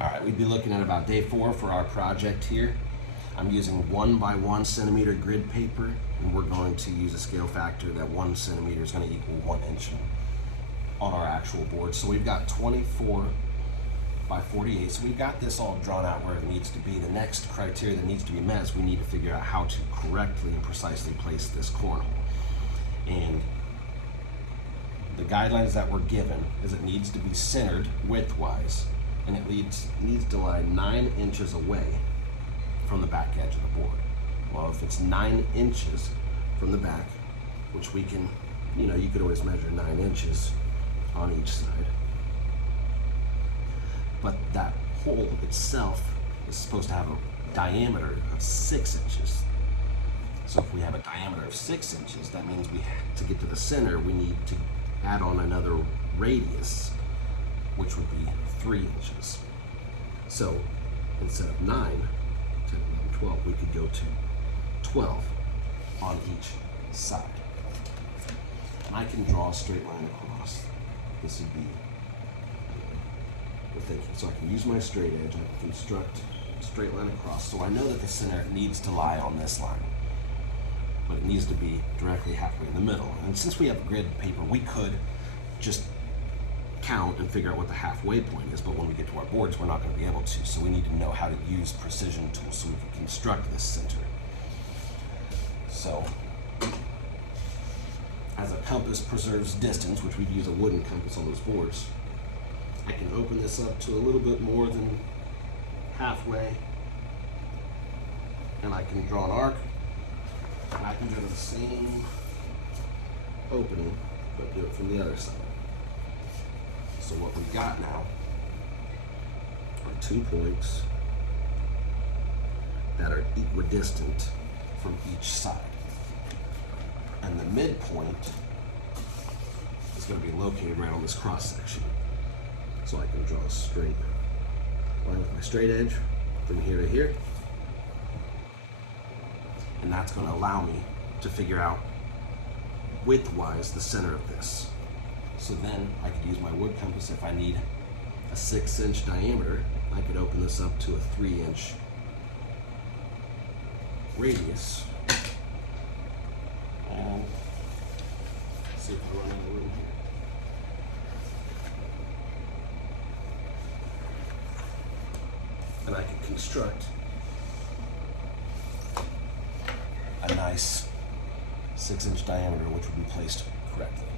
All right, we'd be looking at about day 4 for our project here. I'm using 1 by 1 centimeter grid paper, and we're going to use a scale factor that 1 centimeter is going to equal 1 inch on our actual board. So we've got 24 by 48. So we've got this all drawn out where it needs to be. The next criteria that needs to be met is we need to figure out how to correctly and precisely place this cornhole. And the guidelines that we're given is it needs to be centered widthwise, and it needs to lie 9 inches away from the back edge of the board. Well, if it's 9 inches from the back, which we can, you could always measure 9 inches on each side. But that hole itself is supposed to have a diameter of 6 inches. So if we have a diameter of 6 inches, that means to get to the center, we need to add on another radius, which would be 3 inches. So instead of 9, 10, 11, 12, we could go to 12 on each side. And I can draw a straight line across. This would be the thinking. So I can use my straight edge, I can construct a straight line across. So I know that the center needs to lie on this line, but it needs to be directly halfway in the middle. And since we have grid paper, we could just count and figure out what the halfway point is, but when we get to our boards, we're not going to be able to. So we need to know how to use precision tools so we can construct this center. So, as a compass preserves distance, which we'd use a wooden compass on those boards, I can open this up to a little bit more than halfway, and I can draw an arc, and I can go to the same opening, but do it from the other side. So what we've got now are 2 points that are equidistant from each side. And the midpoint is going to be located right on this cross section. So I can draw a straight line with my straight edge from here to here. And that's going to allow me to figure out widthwise the center of this. So then I could use my wood compass. If I need a 6-inch diameter, I could open this up to a 3-inch radius. And see if I run out of room here. And I can construct a nice 6-inch diameter, which would be placed correctly.